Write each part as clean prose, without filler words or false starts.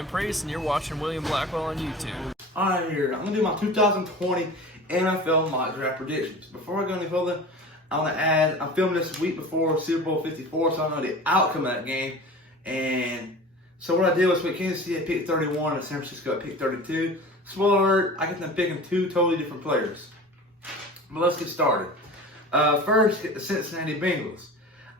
Ryan Priest, and you're watching William Blackwell on YouTube. Alright, here. I'm going to do my 2020 NFL mock draft predictions. Before I go any further, I want to add, I'm filming this week before Super Bowl 54, so I know the outcome of that game. And so what I did was with Kansas City at pick 31 and San Francisco at pick 32. Spoiler alert, I get them picking two totally different players. But let's get started. First, get the Cincinnati Bengals.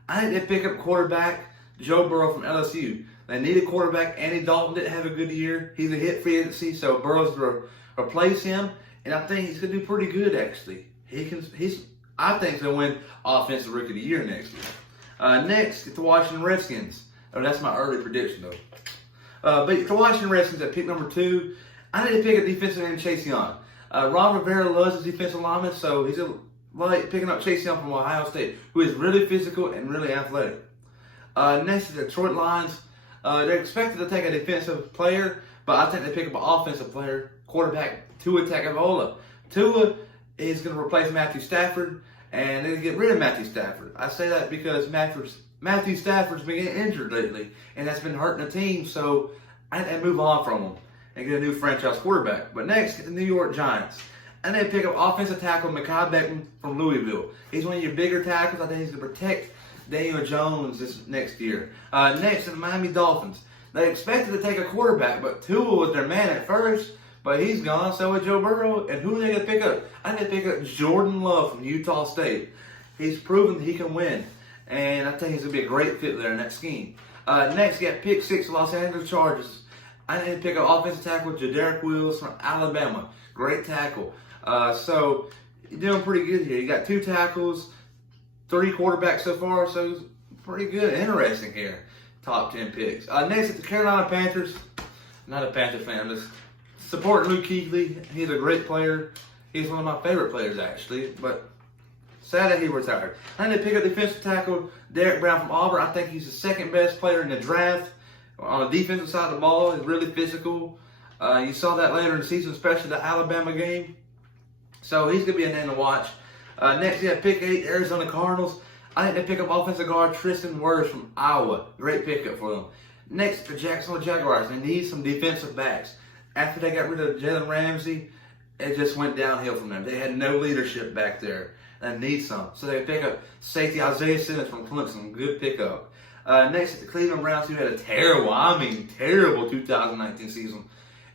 I think they pick up quarterback Joe Burrow from LSU. They need a quarterback. Andy Dalton didn't have a good year. He's a hit free agency, so Burrow's going to replace him. And I think he's going to do pretty good, actually. I think he's going to win Offensive Rookie of the Year next year. Next, get the Washington Redskins. Oh, that's my early prediction, though. But the Washington Redskins at pick number 2, I need to pick a defensive end, Chase Young. Ron Rivera loves his defensive lineman, so he's like picking up Chase Young from Ohio State, who is really physical and really athletic. Next is the Detroit Lions. They're expected to take a defensive player, but I think they pick up an offensive player, quarterback Tua Tagovailoa. Tua is going to replace Matthew Stafford, and they're going to get rid of Matthew Stafford. I say that because Matthew Stafford's been getting injured lately, and that's been hurting the team, so I think they move on from him and get a new franchise quarterback. But next, get the New York Giants. And they pick up offensive tackle Mekhi Becton from Louisville. He's one of your bigger tackles. I think he's going to protect Daniel Jones this next year. Next, the Miami Dolphins. They expected to take a quarterback, but Tua was their man at first, but he's gone. So is Joe Burrow. And who are they going to pick up? I think they pick up Jordan Love from Utah State. He's proven that he can win, and I think he's going to be a great fit there in that scheme. Next, you got pick 6, Los Angeles Chargers. I think they pick up offensive tackle Jadarick Wills from Alabama. Great tackle. So you're doing pretty good here. You got 2 tackles, 3 quarterbacks so far, so it's pretty good. Interesting here. Top 10 picks. Next, the Carolina Panthers. Not a Panther fan, just supporting Luke Kuechly. He's a great player. He's one of my favorite players, actually, but sad that he retired. I think they pick up defensive tackle Derek Brown from Auburn. I think he's the second best player in the draft. On the defensive side of the ball, he's really physical. You saw that later in the season, especially the Alabama game. So he's going to be a name to watch. Next, you have pick 8, Arizona Cardinals. I think they pick up offensive guard Tristan Wirfs from Iowa. Great pickup for them. Next, the Jacksonville Jaguars. They need some defensive backs. After they got rid of Jalen Ramsey, it just went downhill from them. They had no leadership back there. They need some. So they pick up safety Isaiah Simmons from Clemson. Good pickup. Next, the Cleveland Browns, who had a terrible 2019 season.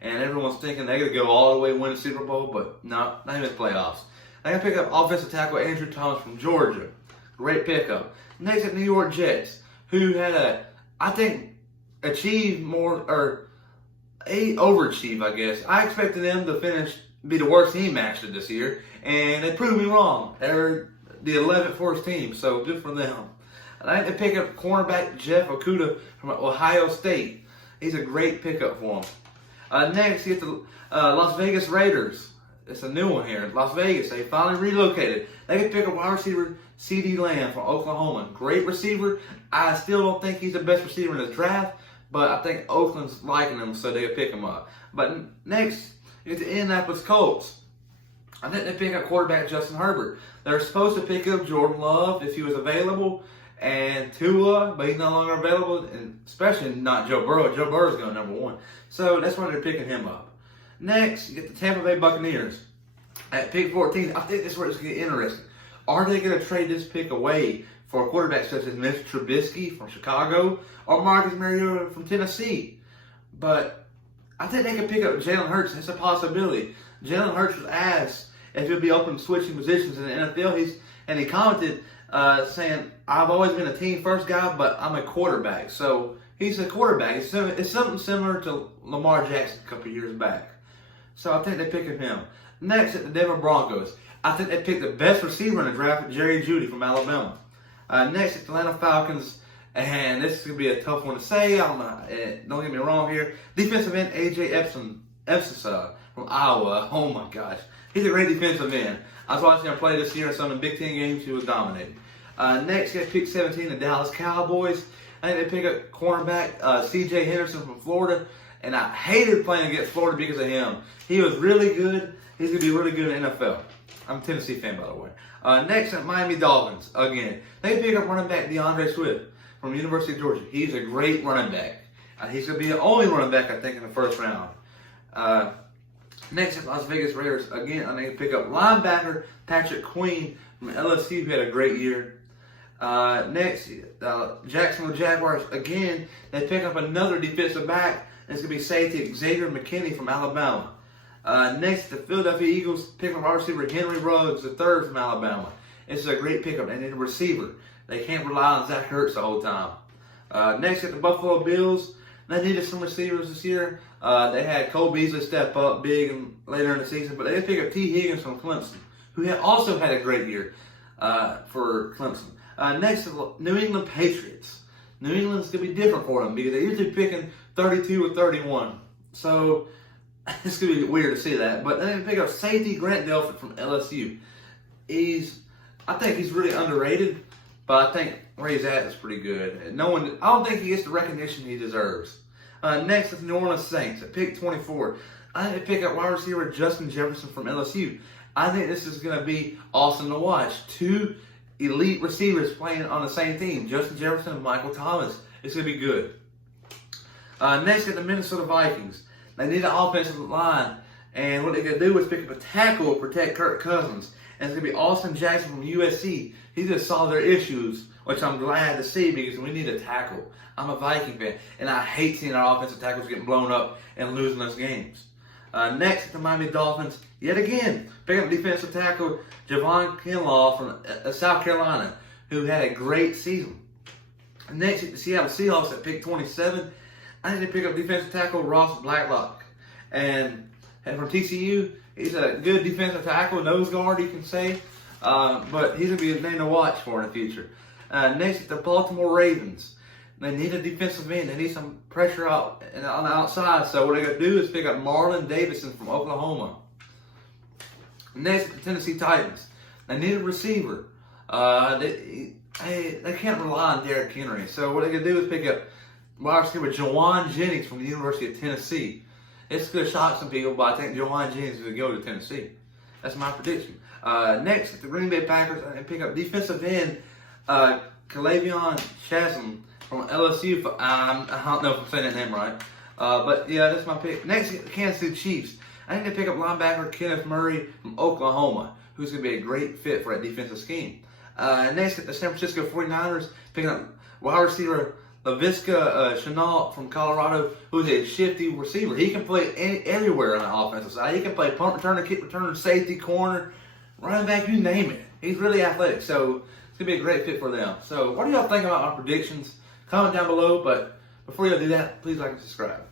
And everyone's thinking they're going to go all the way and win the Super Bowl, but no, not even the playoffs. They're going to pick up offensive tackle Andrew Thomas from Georgia. Great pickup. Next, the New York Jets, who had achieved more, or overachieved, I guess. I expected them to be the worst team actually this year, and they proved me wrong. They're the 11th worst team, so good for them. And I think they pick up cornerback Jeff Okudah from Ohio State. He's a great pickup for them. Next, you get the Las Vegas Raiders. It's a new one here. Las Vegas, they finally relocated. They can pick up wide receiver CeeDee Lamb from Oklahoma. Great receiver. I still don't think he's the best receiver in the draft, but I think Oakland's liking him, so they'll pick him up. But next, you get the Indianapolis Colts. I think they pick up quarterback Justin Herbert. They're supposed to pick up Jordan Love if he was available, and Tua, but he's no longer available, and especially not Joe Burrow. Joe Burrow's going number 1. So that's why they're picking him up. Next, you get the Tampa Bay Buccaneers. At pick 14, I think this is where it's going to get interesting. Are they going to trade this pick away for a quarterback such as Mitch Trubisky from Chicago or Marcus Mariota from Tennessee? But I think they can pick up Jalen Hurts. It's a possibility. Jalen Hurts was asked if he'll be open to switching positions in the NFL. He commented saying, I've always been a team-first guy, but I'm a quarterback. So he's a quarterback. It's something similar to Lamar Jackson a couple years back. So I think they pick up him. Next, at the Denver Broncos. I think they picked the best receiver in the draft, Jerry Jeudy from Alabama. Next, at the Atlanta Falcons. And this is going to be a tough one to say. I don't know. Don't get me wrong here. Defensive end, A.J. Epson from Iowa. Oh, my gosh. He's a great defensive end. I was watching him play this year in some of the Big Ten games. He was dominating. Next, you got pick 17, the Dallas Cowboys. I think they pick up cornerback C.J. Henderson from Florida. And I hated playing against Florida because of him. He was really good. He's going to be really good in the NFL. I'm a Tennessee fan, by the way. Next, at Miami Dolphins. Again, they pick up running back DeAndre Swift from University of Georgia. He's a great running back. He's going to be the only running back, I think, in the first round. Next, Las Vegas Raiders. Again, I need to pick up linebacker Patrick Queen from LSU, who had a great year. Next, Jacksonville Jaguars. Again, they pick up another defensive back. And it's going to be safety Xavier McKinney from Alabama. Next, the Philadelphia Eagles pick up our receiver Henry Ruggs, the third from Alabama. This is a great pickup. They need a receiver. They can't rely on Zach Ertz the whole time. Next, at the Buffalo Bills. They needed some receivers this year. They had Cole Beasley step up big and later in the season, but they picked up T. Higgins from Clemson, who also had a great year for Clemson. Next, the New England Patriots. New England's going to be different for them because they're usually picking 32 or 31. So it's going to be weird to see that. But then they pick up safety Grant Delpit from LSU. I think he's really underrated, but I think where he's at is pretty good. I don't think he gets the recognition he deserves. Next is the New Orleans Saints at pick 24. I think they pick up wide receiver Justin Jefferson from LSU. I think this is going to be awesome to watch. Two elite receivers playing on the same team, Justin Jefferson and Michael Thomas. It's going to be good. Next is the Minnesota Vikings. They need an offensive line, and what they're going to do is pick up a tackle to protect Kirk Cousins. And it's going to be Austin Jackson from USC. He's going to solve their issues, which I'm glad to see because we need a tackle. I'm a Viking fan, and I hate seeing our offensive tackles getting blown up and losing us games. Next, the Miami Dolphins, yet again, pick up defensive tackle Javon Kinlaw from South Carolina, who had a great season. Next, the Seattle Seahawks at pick 27. I need to pick up defensive tackle Ross Blacklock. And from TCU, he's a good defensive tackle, nose guard, you can say. But he's going to be a name to watch for in the future. Next, the Baltimore Ravens. They need a defensive end. They need some pressure out on the outside. So what they're going to do is pick up Marlon Davidson from Oklahoma. Next, the Tennessee Titans. They need a receiver. They can't rely on Derrick Henry. So what they're going to do is pick up wide receiver Jawan Jennings from the University of Tennessee. It's going to shock some people, but I think Jawan Jennings is going to go to Tennessee. That's my prediction. Next, the Green Bay Packers and pick up defensive end Kalavion Chasm from LSU. I don't know if I'm saying that name right. But yeah, that's my pick. Next, the Kansas City Chiefs. I need to pick up linebacker Kenneth Murray from Oklahoma, who's going to be a great fit for that defensive scheme. Next, the San Francisco 49ers picking up wide receiver LaVisca Chenault from Colorado, who's a shifty receiver. He can play everywhere on the offensive side. He can play punt returner, kick returner, safety, corner, running back, you name it. He's really athletic, so it's going to be a great fit for them. So what do y'all think about my predictions? Comment down below, but before y'all do that, please like and subscribe.